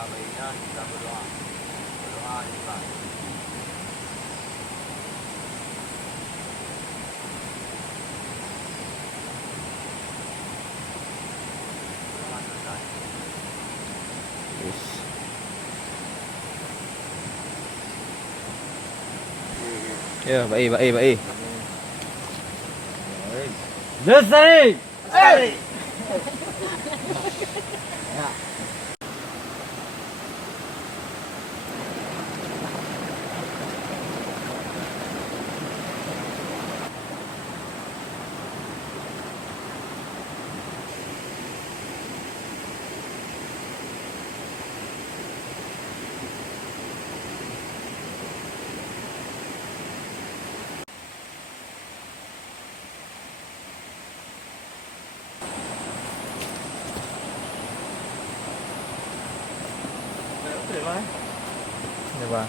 Baiknya kita berdoa. Berdoa ikhlas. Berdoa selesai. Yes. Ya, baik. Selesai. Hey. Ya, Bang.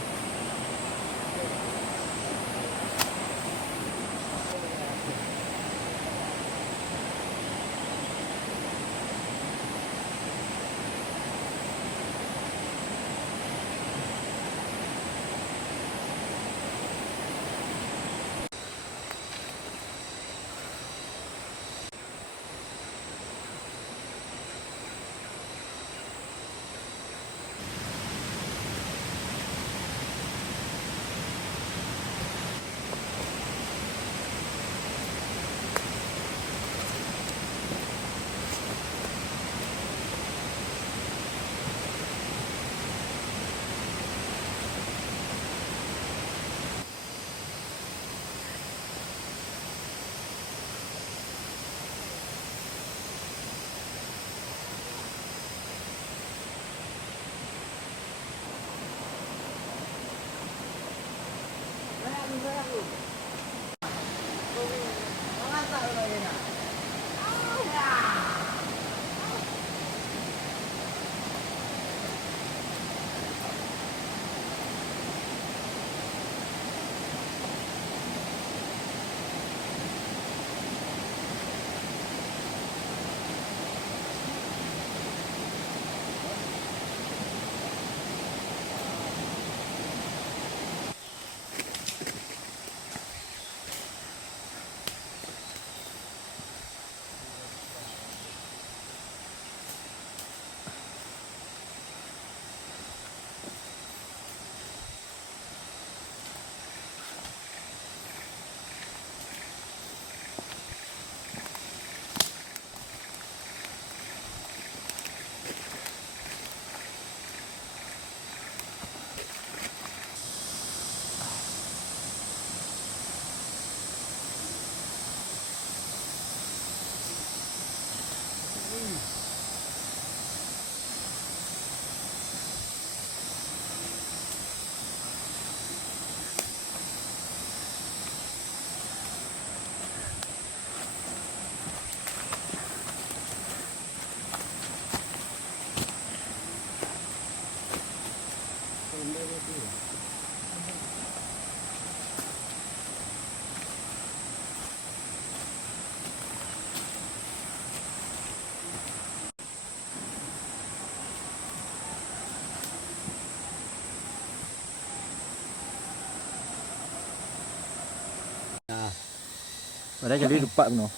Padahal jadi lupa benar.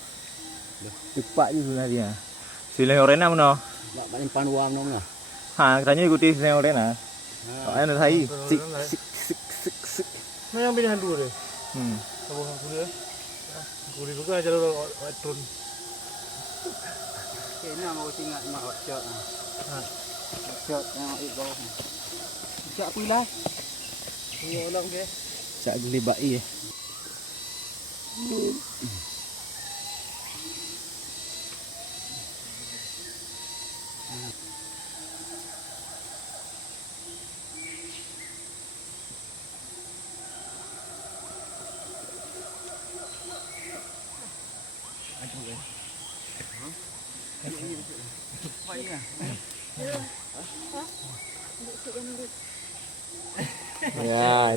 Lupa je sebenarnya. Sila Orena benar. Tak paling panduan dong lah. Ha, katanya ikuti Sila Orena. Soalnya ada saya. Sik. Nah, yang pilihan dua deh. Hmm. Kuliah. Kuliah juga jalur turun. Ini mau tinggal mak cok. Cok yang itu. Cok kuliah. Ini ulang ke. Cak geli bai eh.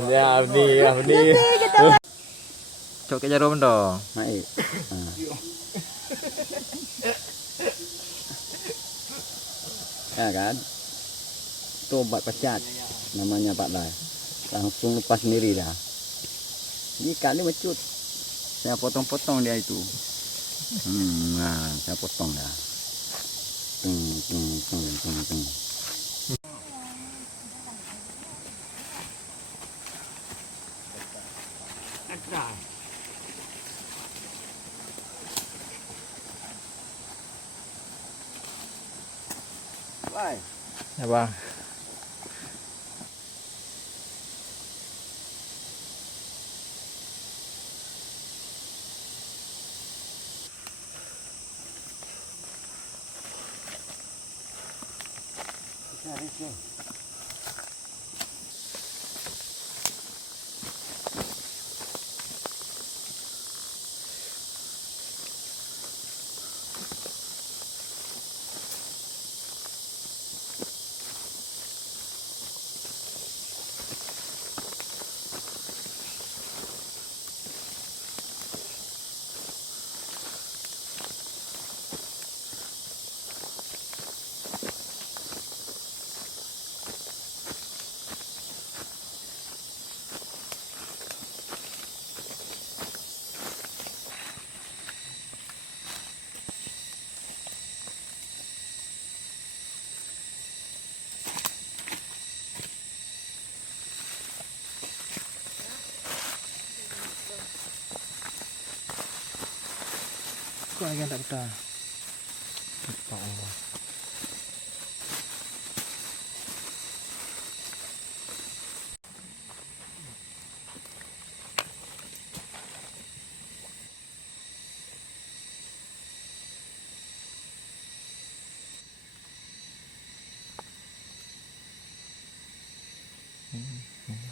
Ya, Abdi. Cok ke jarum dong. Baik. Ya kan? Itu obat pacat namanya Pak Lai. Langsung lepas sendiri dah. Ini ikan ni mecut. Saya potong-potong dia itu. Nah, saya potong dah. Tung. Bye. Ya bang. Cari sini. Kok lagi yang tak betah? Ya Allah.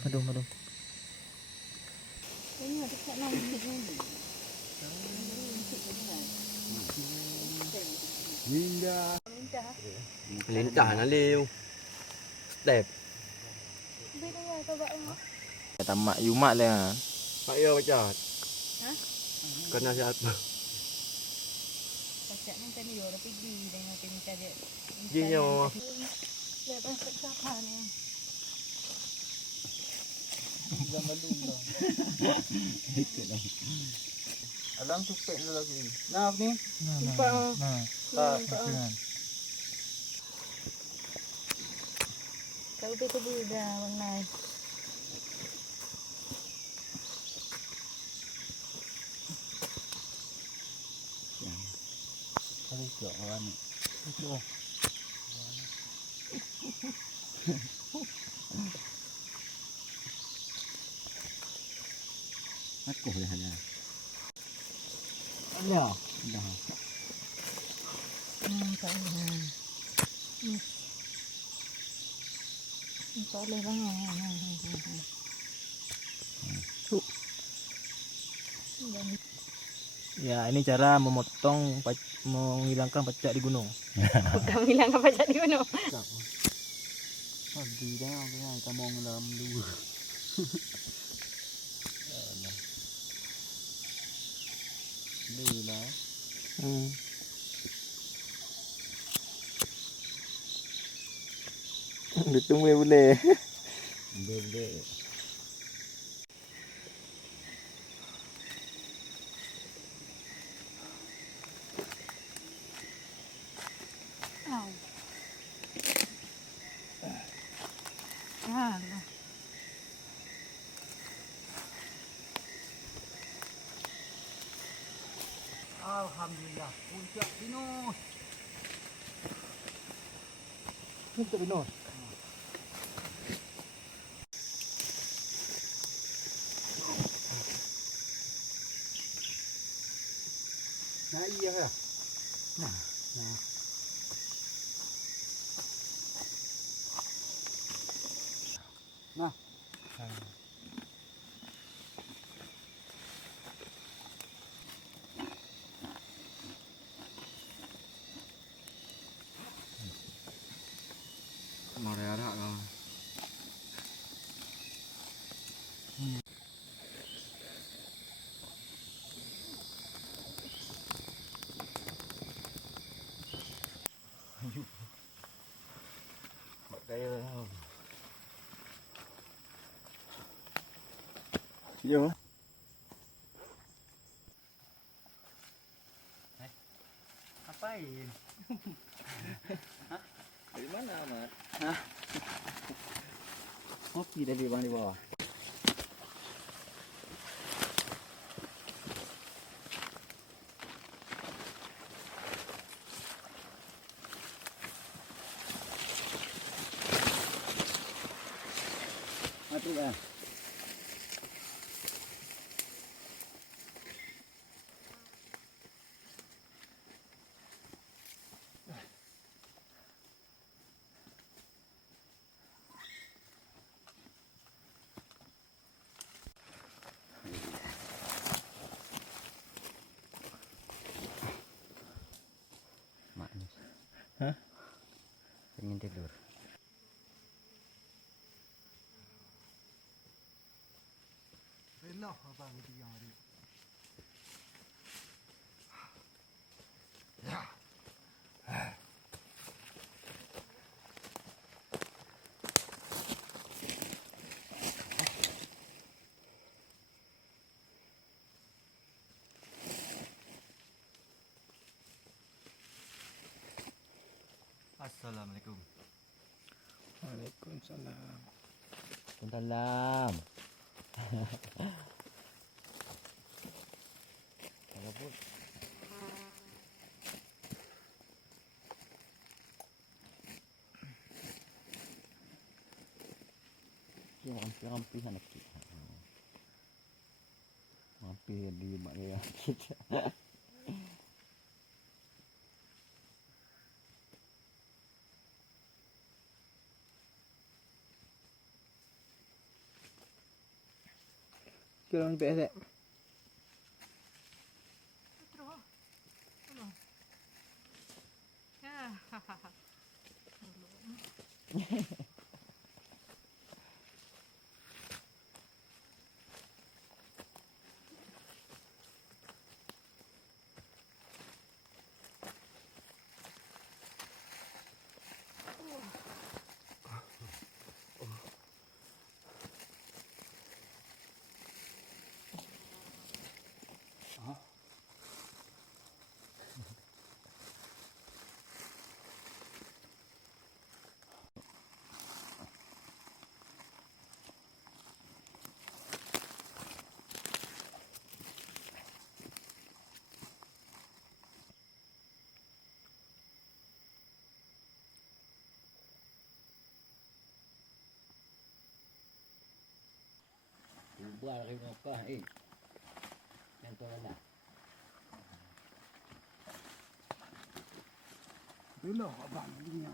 Aduh. Lintah nak liu. Step. Tamak yumak lah. Pak yo pacat. Ha? Kena siapa? Pacat ni kan dia tapi di dengan pintar dia. Jinyo. Lepas siapa ni? Alang cupek dulu lagi. Nah, ni. Nampak oh. Kau betul dah warna. Ada jok orang ni. Aku dah ada. Ya. Dah. Tak boleh. Tak boleh bang. Ya, ini cara menghilangkan pacak di gunung. Bukan bilang apa jadi gunung. Pagi dah orang kita mau ngelam dulu. Lila. Ditunggu boleh. Boleh. Alhamdulillah. Puncak Pinus. Untuk Binus. Nah, iya lah. Nah. Nah. Marah-marah kau. Kayak Yo. Ngapain? dari mana, Mat? Kopi tadi bang di bawah. Mati ya. Maknya. Hah? Pengen tidur. Enak apa gitu yang hari. Assalamualaikum. Waalaikumsalam. Salam. Apa? Ya, hampir anak kita. Hampir di mak kita. Kira PS. Terus. Ano? Ya. Buat rim apa yang tu lah. Dulu abang dunia.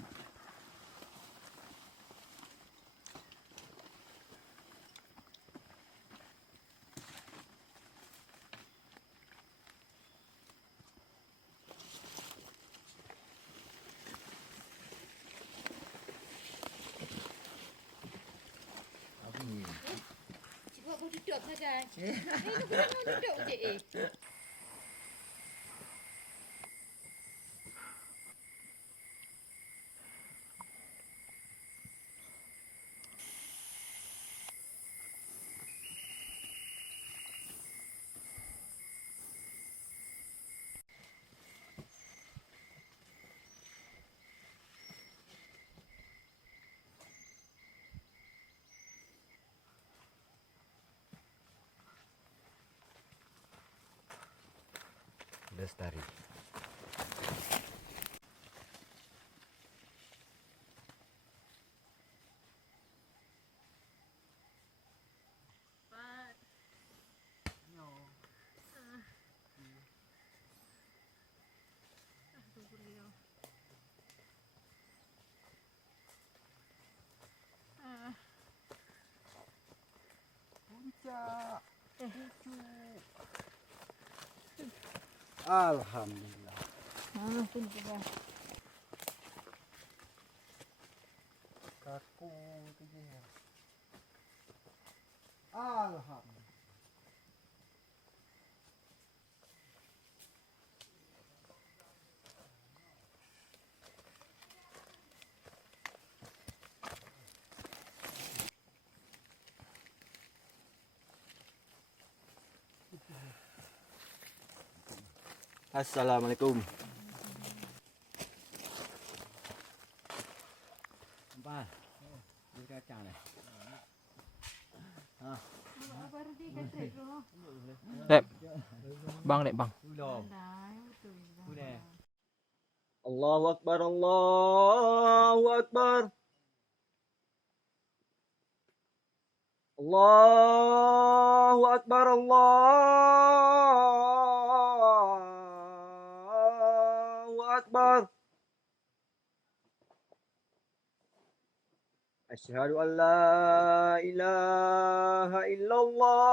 Cik buat kau duduk saja. Kau jangan duduk je. Lestari. Pat. Tu beliau. Puncak. Alhamdulillah. Pun juga. Kaku tu je. Alhamdulillah. Assalamualaikum. Ba. Ni kacang ni. Baru dia kata tu. Lep. Bang lep bang. Allahu Akbar, Allahu Akbar. Allahu Akbar, Allahu Akbar. Asyhadu an la ilaha illallah.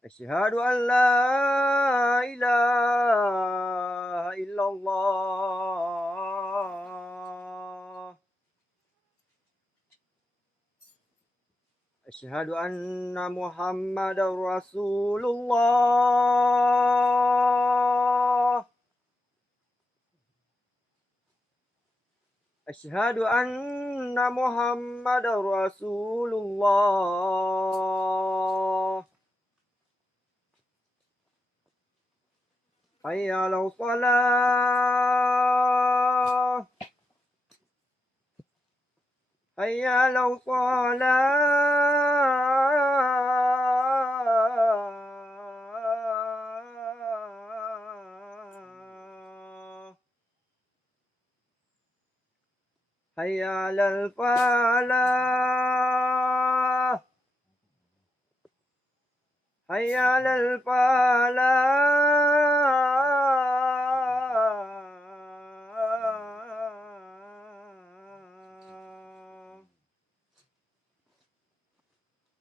Asyhadu an la ilaha illallah. Asyhadu anna Muhammadar Rasulullah. Asyhadu anna Muhammadar Rasulullah. Hayya 'alal shalah. Hayya 'alal shalah. Hayya 'alal falah. Hayya 'alal falah.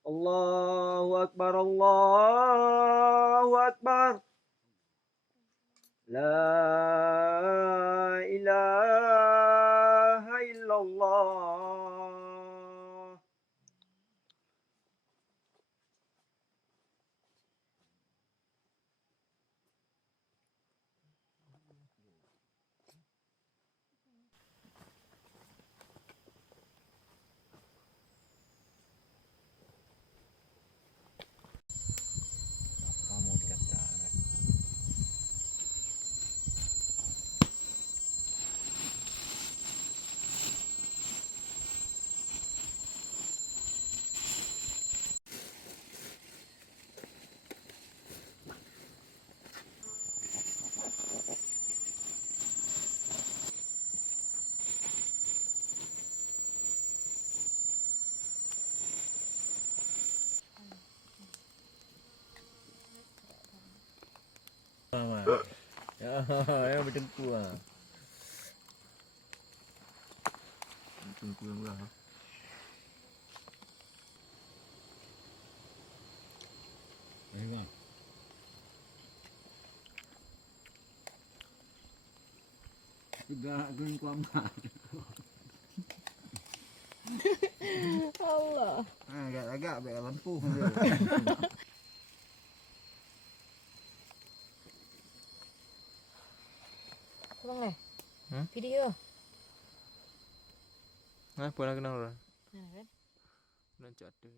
Allahu Akbar, Allahu Akbar. La ilaha illallah. Kamu dikacang ni. Ya, yang bertengku ah. Bertengku yang murah. Bang. Juga gun kuamat. Allah. Agak-agak biar lampu. Bang eh. Hmm? Video. Nah, pernah kenal orang. Nah kan. Lancar tu.